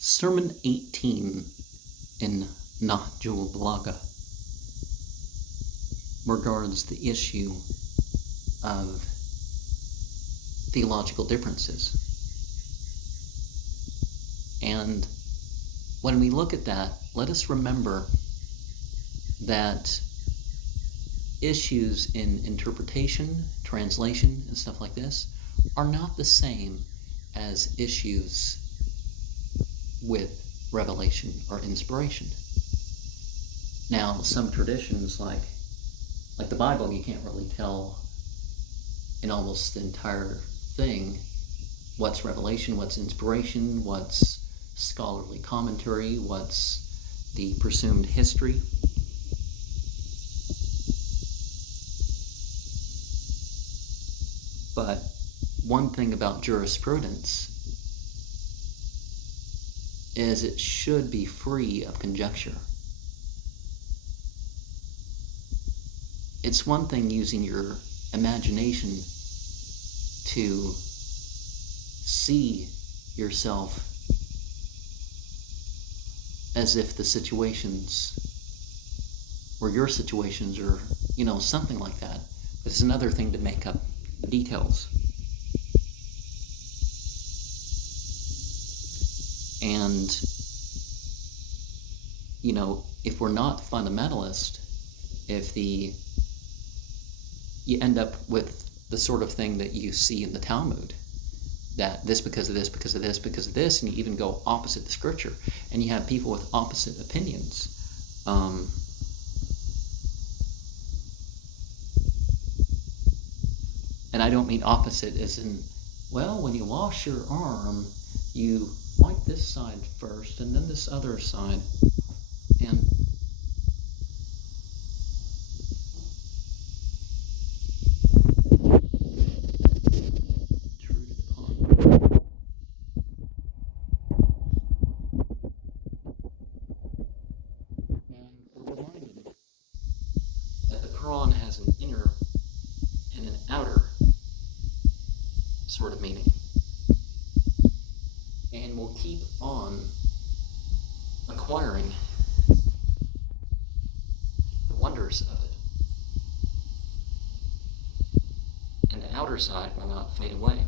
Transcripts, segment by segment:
Sermon 18 in Nahjul Balagah regards the issue of theological differences. And when we look at that, let us remember that issues in interpretation, translation, and stuff like this are not the same as issues with revelation or inspiration. Now, some traditions, like the Bible, you can't really tell in almost the entire thing what's revelation, what's inspiration, what's scholarly commentary, what's the presumed history. But one thing about jurisprudence is it should be free of conjecture. It's one thing using your imagination to see yourself as if the situations or your situations are, something like that. But it's another thing to make up the details. And, if we're not fundamentalist, if you end up with the sort of thing that you see in the Talmud, that this because of this, because of this, because of this, and you even go opposite the scripture, and you have people with opposite opinions. And I don't mean opposite as in, well, when you wash your arm, you wipe this side first and then this other side. And intruded upon. And we're reminded that the Quran has an inner and an outer sort of meaning. And will keep on acquiring the wonders of it. And the outer side will not fade away.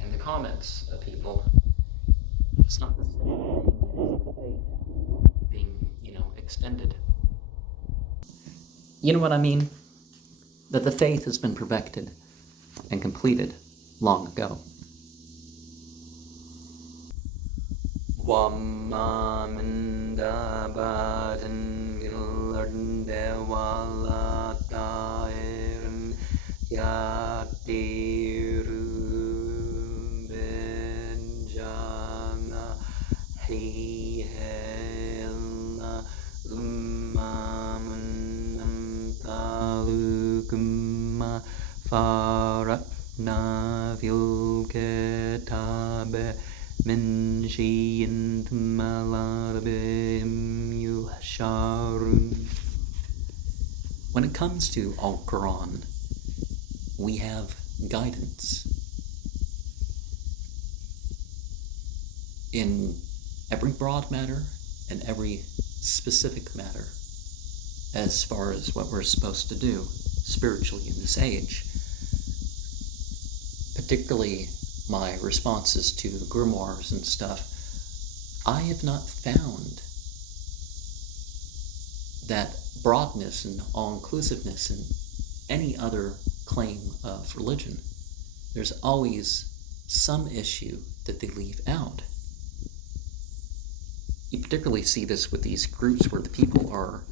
And the comments of people, it's not the same thing as the faith being, extended. You know what I mean? That the faith has been perfected and completed long ago. وَمَا مِن دَابَّةٍ فِي الْأَرْضِ وَلَا طَائِرٍ يَطِيرُ بِجَنَاحَيْهِ إِلَّا أُمَمٌ أَمْثَالُكُم مَّا فَرَّطْنَا فِي الْكِتَابِ مِن شَيْءٍ ثُمَّ إِلَىٰ رَبِّهِمْ يُحْشَرُونَ. When it comes to Al-Quran, we have guidance in every broad matter and every specific matter as far as what we're supposed to do spiritually in this age. Particularly my responses to grimoires and stuff, I have not found that broadness and all-inclusiveness in any other claim of religion. There's always some issue that they leave out. You particularly see this with these groups where the people are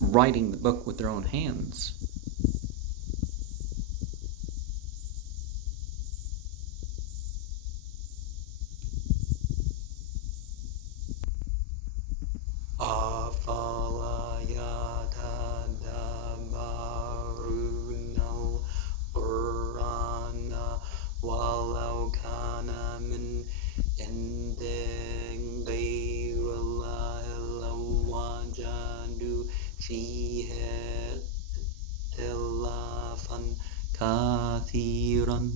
writing the book with their own hands. أَفَلَا يَتَدَبَّرُونَ الْقُرْآنَ وَلَوْ كَانَ مِنْ عِندِ غَيْرِ اللَّهِ لَوَجَدُوا فِيهِ كثيرا.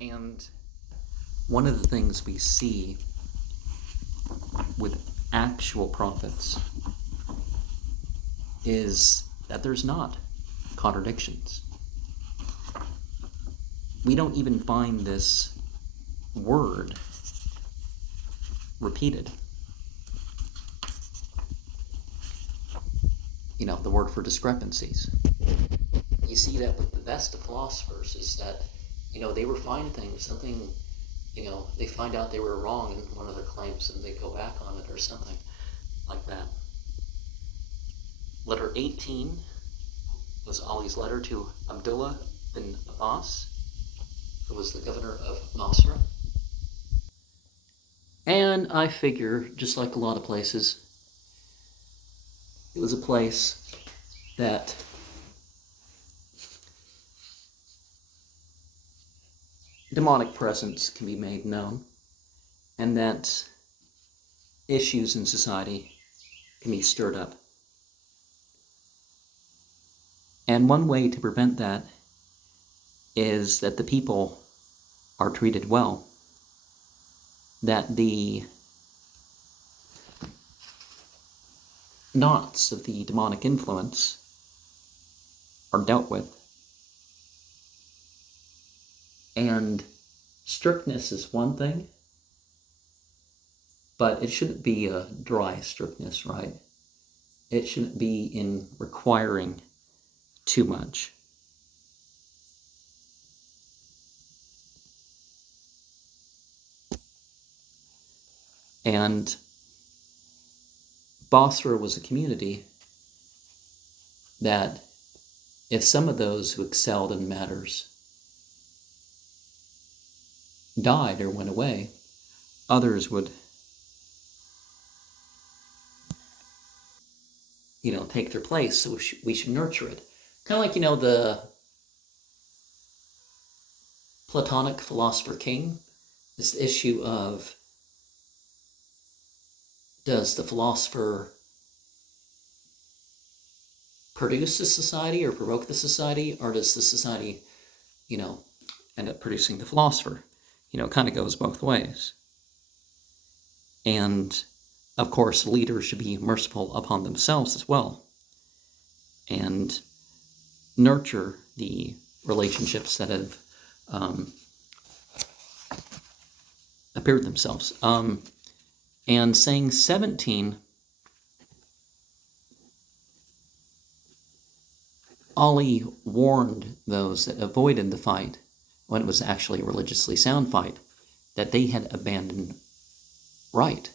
And one of the things we see with actual prophets is that there's not contradictions. We don't even find this word repeated. The word for discrepancies. You see that with the best of philosophers is that, they refine things, something, they find out they were wrong in one of their claims and they go back on it or something like that. Letter 18 was Ali's letter to Abdullah bin Abbas, who was the governor of Masra. And I figure, just like a lot of places, it was a place that demonic presence can be made known, and that issues in society can be stirred up. And one way to prevent that is that the people are treated well, that the knots of the demonic influence are dealt with. And strictness is one thing, but it shouldn't be a dry strictness, right? It shouldn't be in requiring too much. And Basra was a community that if some of those who excelled in matters died or went away, others would, take their place. So we should nurture it. Kind of like, the Platonic philosopher king, this issue of, does the philosopher produce the society or provoke the society, or does the society, end up producing the philosopher? It kind of goes both ways. And, of course, leaders should be merciful upon themselves as well and nurture the relationships that have appeared themselves. And saying 17, Ali warned those that avoided the fight, when it was actually a religiously sound fight, that they had abandoned right.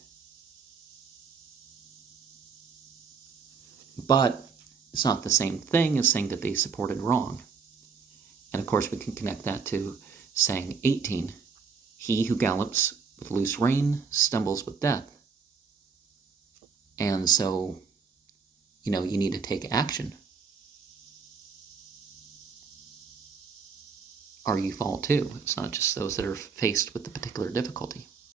But it's not the same thing as saying that they supported wrong. And of course we can connect that to saying 18, he who gallops with loose rein stumbles with death. And so, you need to take action, or you fall too. It's not just those that are faced with the particular difficulty.